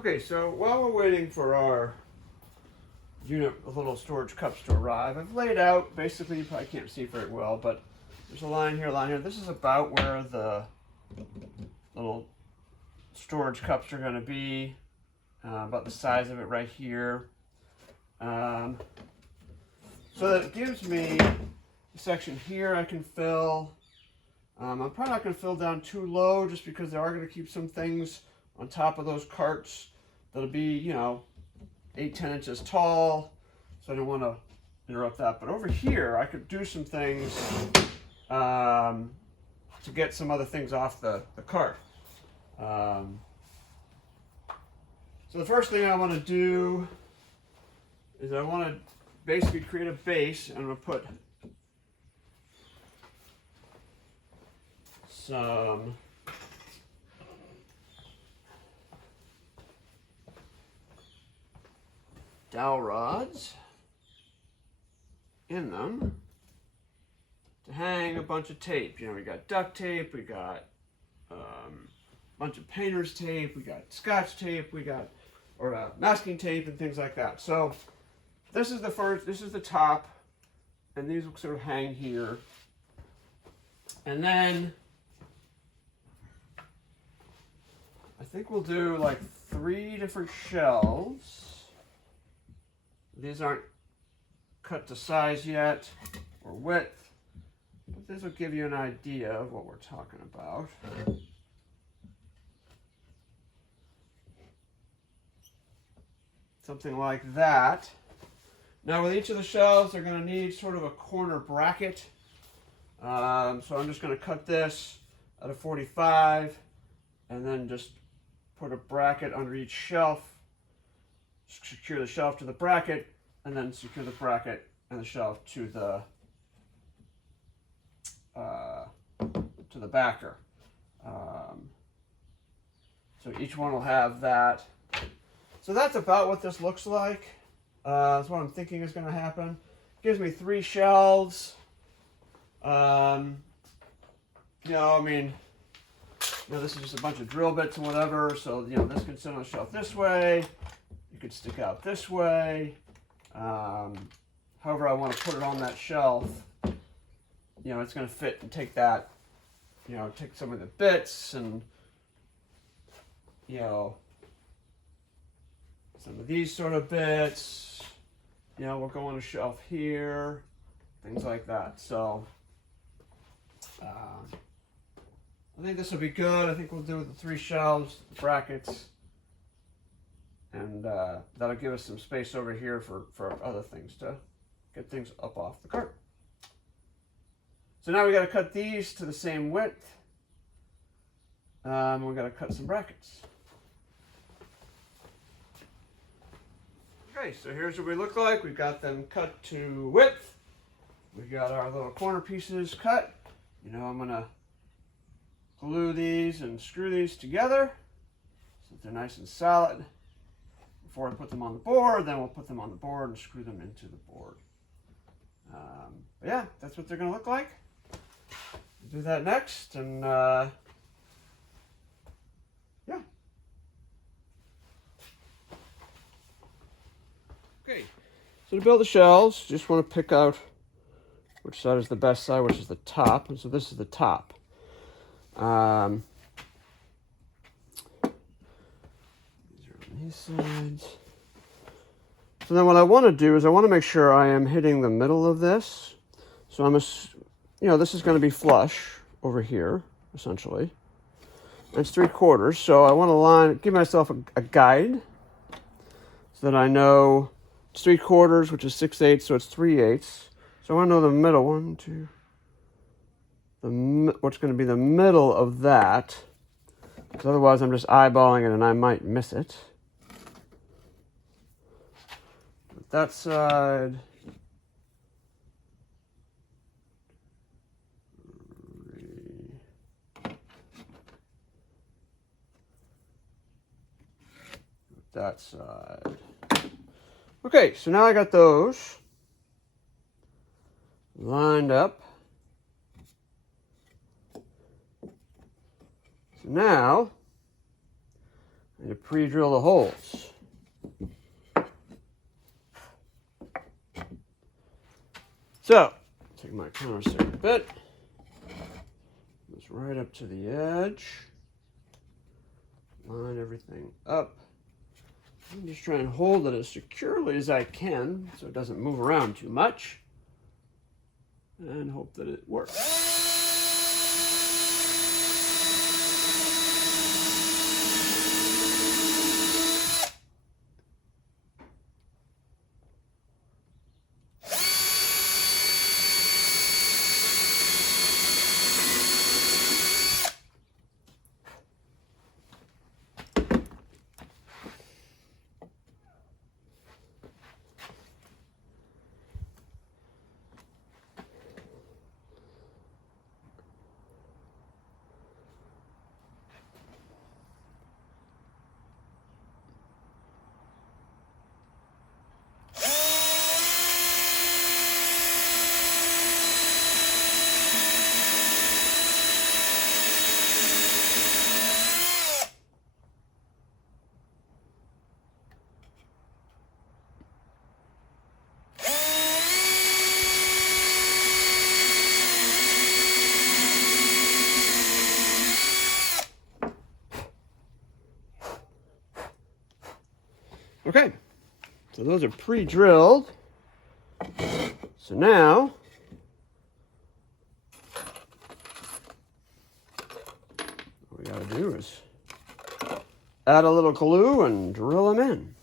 Okay, so while we're waiting for our unit of little storage cups to arrive, I've laid out, basically, you probably can't see very well, but there's a line here, a line here. This is about where the little storage cups are going to be, about the size of it right here. So that it gives me a section here I can fill. I'm probably not going to fill down too low just because they are going to keep some things on top of those carts that'll be, 8-10 inches tall. So I don't want to interrupt that. But over here, I could do some things to get some other things off the cart. So the first thing I want to do is I want to basically create a base, and I'm going to put some dowel rods in them to hang a bunch of tape. We got duct tape, we got a bunch of painter's tape, we got scotch tape, we got masking tape and things like that. So this is the top, and these will sort of hang here. And then I think we'll do like 3 different shelves. These aren't cut to size yet or width, but this will give you an idea of what we're talking about. Something like that. Now with each of the shelves, they're going to need sort of a corner bracket. So I'm just going to cut this at a 45 and then just put a bracket under each shelf, secure the shelf to the bracket, and then secure the bracket and the shelf to the backer. So each one will have that. So that's about what this looks like. That's what I'm thinking is going to happen. Gives me 3 shelves. This is just a bunch of drill bits and whatever. So, this can sit on the shelf this way. It could stick out this way. However I want to put it on that shelf, it's going to fit and take that, take some of the bits and, some of these sort of bits, will go on a shelf here, things like that. So, I think this will be good. I think we'll do the 3 shelves, the brackets, and that'll give us some space over here for other things to get things up off the cart. So now we got to cut these to the same width. We're going to cut some brackets. Okay, so here's what we look like. We've got them cut to width. We got our little corner pieces cut. I'm going to glue these and screw these together so that they're nice and solid before I put them on the board. Then we'll put them on the board and screw them into the board. But yeah, that's what they're going to look like. We'll do that next, and yeah. Okay, so to build the shelves, just want to pick out which side is the best side, which is the top. And so this is the top. These are on these sides. So then what I want to do is I want to make sure I am hitting the middle of this. So this is going to be flush over here, essentially. It's 3/4, so I want to give myself a guide so that I know it's 3/4, which is 6/8, so it's 3/8. So I want to know the middle, what's going to be the middle of that, because otherwise I'm just eyeballing it and I might miss it. That side, that side. Okay, so now I got those lined up. So now And you pre-drill the holes. So, take my countersink bit. Goes right up to the edge. Line everything up. I'm just trying to hold it as securely as I can so it doesn't move around too much. And hope that it works. Okay, so those are pre-drilled. So now, what we gotta do is add a little glue and drill them in.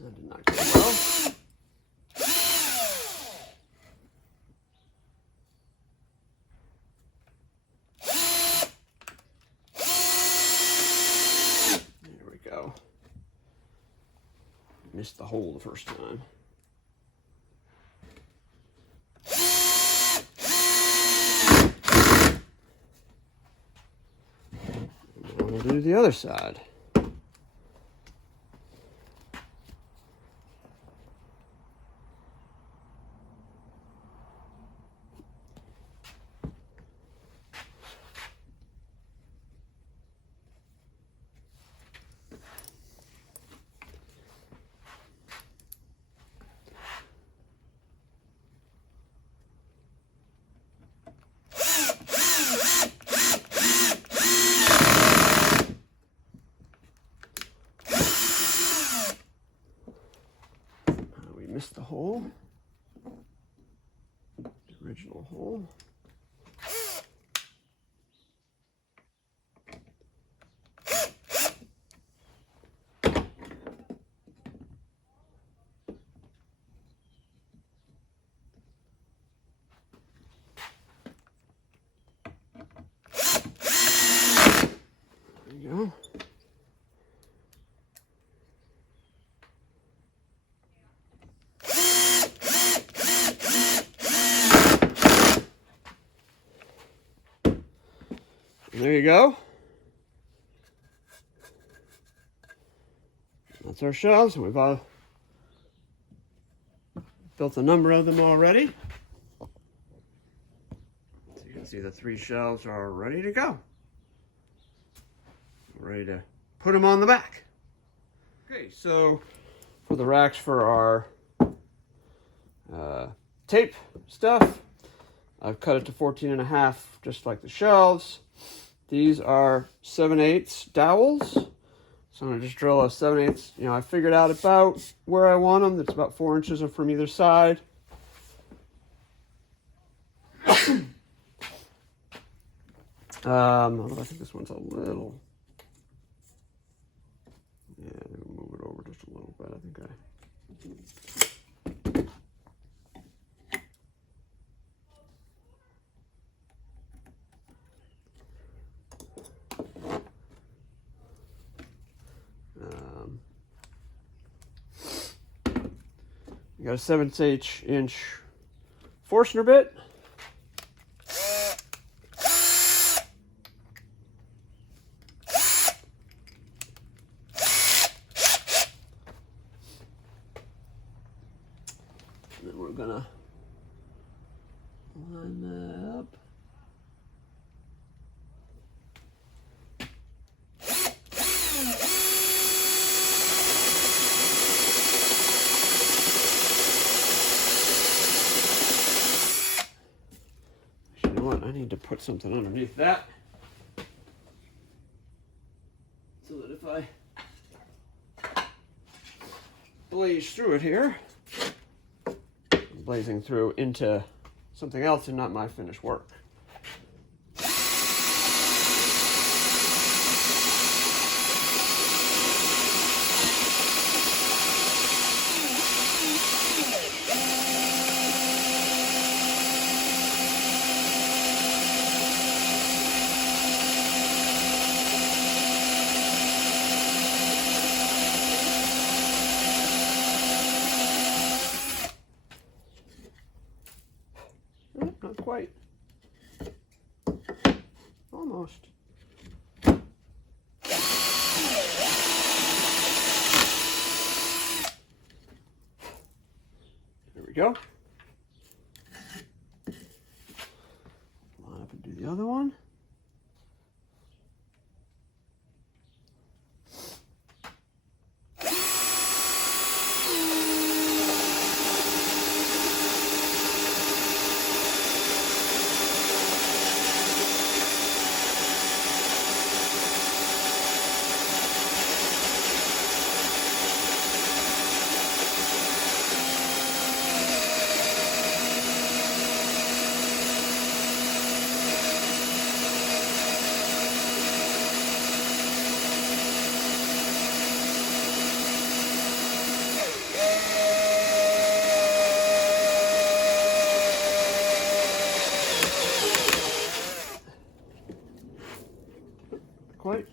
That did not go well. There we go. Missed the hole the first time. And now we'll do the other side. Missed the hole, the original hole. There you go. And there you go. That's our shelves, and we've built a number of them already. So you can see the 3 shelves are ready to go. We're ready to put them on the back. Okay, so for the racks for our tape stuff, I've cut it to 14.5, just like the shelves. These are 7/8 dowels. So I'm gonna just drill a 7/8. You know, I figured out about where I want them. It's about 4 inches from either side. Although I think this one's a little. Yeah, we'll move it over just a little bit. I think got a 1/7 inch Forstner bit. And then we're gonna line that up. You know what? I need to put something underneath that so that if I blaze through it here, I'm blazing through into something else and not my finished work. Not quite. Almost. There we go. Line up and do the other one. Quite.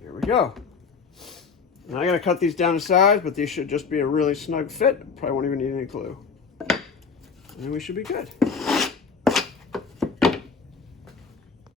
There we go. Now I gotta cut these down to size, but these should just be a really snug fit. Probably won't even need any glue. And we should be good.